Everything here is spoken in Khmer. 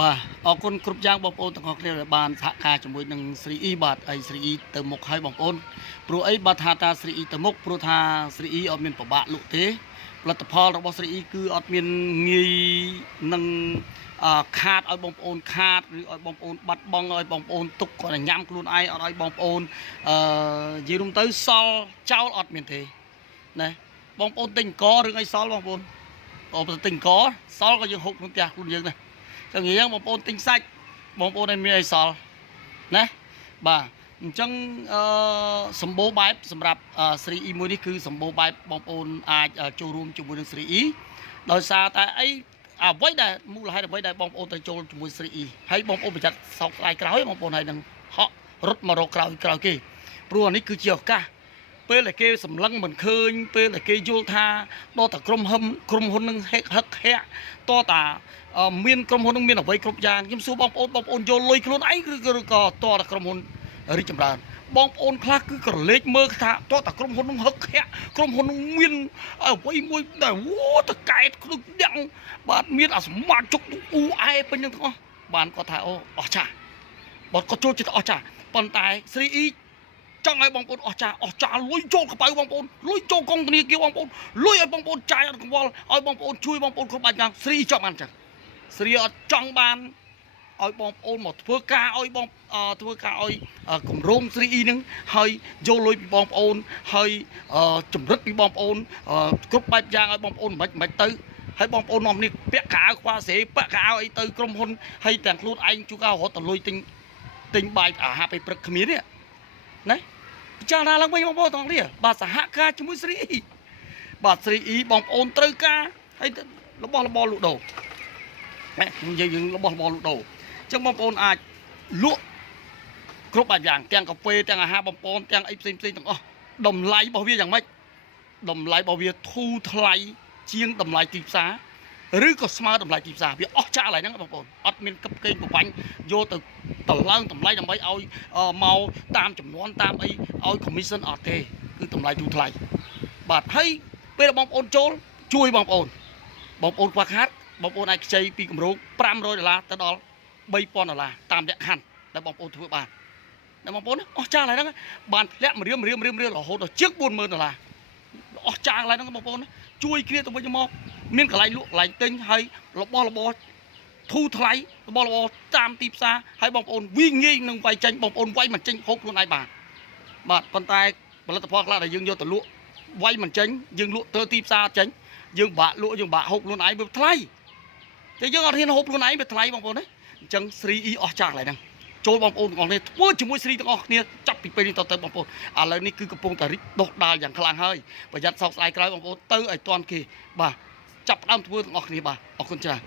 បាទអរគុណគ្រប់យ៉ាងបងប្អូនទាំងអស់គ្នាដែលបានសហការជាមួយនឹងស្រីអ៊ីបាទហើយស្រីអ៊ីទៅមុខហើយបងប្អូនព្រោះអីបាទថាតាស្រីអ៊ីទៅមុខព្រោះថាស្រីអ៊ីអត់មានពិបាកលក់ទេផលិតផលរបស់ស្រីអ៊ីគឺអត់មានងាយនឹងខាតឲ្យបងប្អូនខាតឬឲ្យបងប្អូនបាត់បង់ឲ្យបងប្អូនទុកគាត់តែញ៉ាំខ្លួនឯងអត់ឲ្យបងប្អូននិយាយរួមទៅសល់ចោលអត់មានទេណាបងប្អូនទិញអង្គរឿងអីសល់បងប្អូនទិញអង្គសល់ក៏យើងហូបក្នុងផ្ទះខ្លួនយើងដែរចឹងនិយាយបងប្អូនទិញសាច់បងប្អូនឲ្យមានអីសល់ណាបាទអញ្ចឹងសម្បូរបែបសម្រាប់ស្រីអ៊ីមួយនេះគឺសម្បូរបែបបងប្អូនអាចចូលរួមជាមួយនឹងស្រីអ៊ីដោយសារតែអីអ្វីដែលមូលហេតុអ្វីដែលបងប្អូនទៅចូលជាមួយស្រីអ៊ីហើយបងប្អូនប្រយ័ត្នសោកស្ដាយក្រោយបងប្អូនហើយនឹងហក់រត់មករកក្រោយគេព្រោះអានេះគឺជាឱកាសពេលដែលគេសម្លឹងមិនឃើញពេលដែលគេយល់ថាដល់តែក្រុមហ៊ុននឹងហឹកហាក់តតាមានក្រុមហ៊ុននឹងមានអ្វីគ្រប់យ៉ាងខ្ញុំសួរបងប្អូនយកលុយខ្លួនឯងឬក៏តតែក្រុមហ៊ុនរីកចម្រើនបងប្អូនខ្លះគឺក្រឡេកមើលថាតតែក្រុមហ៊ុននឹងហឹកហាក់ក្រុមហ៊ុននឹងមានអ្វីមួយដែលវ៉ូតកែតខ្លួនទាំងបាទមានអាសមាជិកអ៊ូអែពេញនឹងទាំងអស់បានគាត់ថាអូអស់ចាបងគាត់ចូលចិត្តអស់ចាប៉ុន្តែស្រីអ៊ីចង់ឲ្យបងប្អូនអស់ចាលុយចូលកប៉ៅបងប្អូនលុយចូលកងធនាគារបងប្អូនលុយឲ្យបងប្អូនចាយអត់កង្វល់ឲ្យបងប្អូនជួយបងប្អូនគ្រប់បែបយ៉ាងស្រីចង់បានចឹងស្រីអត់ចង់បានឲ្យបងប្អូនមកធ្វើការឲ្យគម្រោងស្រីអ៊ីនឹងហើយយកលុយពីបងប្អូនហើយចម្រិតពីបងប្អូនគ្រប់បែបយ៉ាងឲ្យបងប្អូនមិនទៅហើយបងប្អូននាំនេះពាក់កៅអៅខ្វះសេពាក់កៅអៅអីទៅក្រុមហ៊ុនហើយទាំងខ្លួនឯងជួកៅរត់ទៅលុយទិញបាយអាហារពេលព្រឹកគ្មានទេណាពិចារណាឡើងវិញបងប្អូនទាំងនេះបាទសហការជាមួយស្រីអ៊ីបាទស្រីអ៊ីបងប្អូនត្រូវការហើយរបស់របរលក់ដូរណាយើងរបស់របរលក់ដូរអញ្ចឹងបងប្អូនអាចលក់គ្រប់បែបយ៉ាងទាំងកាហ្វេទាំងអាហារបងប្អូនទាំងអីផ្សេងទាំងអស់តម្លៃរបស់វាយ៉ាងម៉េចតម្លៃរបស់វាធូរថ្លៃជាងតម្លៃទីផ្សារឬក៏ស្មើតម្លៃទីផ្សារវាអស់ចាកឡើយហ្នឹងបងប្អូនអត់មានកឹបកេងប្របាញ់យកទៅឡើងតម្លៃដើម្បីឲ្យមកតាមចំនួនតាមអីឲ្យ commission អត់ទេគឺតម្លៃទូថ្លៃបាទហើយពេលបងប្អូនចូលជួយបងប្អូនខ្វះខាតបងប្អូនអាចខ្ចីពីគម្រោង$500ទៅដល់$3000តាមលក្ខខណ្ឌដែលបងប្អូនធ្វើបានតែបងប្អូនអស់ចាកឡើយហ្នឹងបានធ្លាក់រៀមរហូតដល់ជាង$40000អស់ចាកឡើយហ្នឹងបងប្អូនជួយគ្នាទៅវិញទៅមកមានកន្លែងលក់កន្លែងទិញហើយរបស់ធូរថ្លៃរបស់តាមទីផ្សារហើយបងប្អូនវាងាយនឹងវាយចេញបងប្អូនវាយមិនចេញហូបខ្លួនឯងបាទប៉ុន្តែផលិតផលខ្លះដែលយើងយកទៅលក់វាយមិនចេញយើងលក់ទៅទីផ្សារចេញយើងបាក់លក់យើងបាក់ហូបខ្លួនឯងវាថ្លៃតែយើងអត់ហ៊ានហូបខ្លួនឯងវាថ្លៃបងប្អូនណាអញ្ចឹងស្រីអ៊ីអស់ចាកឡើយហ្នឹងចូលបងប្អូនទាំងអស់គ្នាធ្វើជាមួយស្រីទាំងអស់គ្នាចាប់ពីពេលនេះតទៅបងប្អូនឥឡូវនេះគឺកំពុងតែរីកដុះដាលយ៉ាងខ្លាំងហើយប្រយ័ត្នសោកស្ដាយក្រោយបងប្អូនទៅឲ្យតាន់គេបាទចាប់ផ្ដើមធ្វើទាំងអស់គ្នាបាទអរគុណច្រើន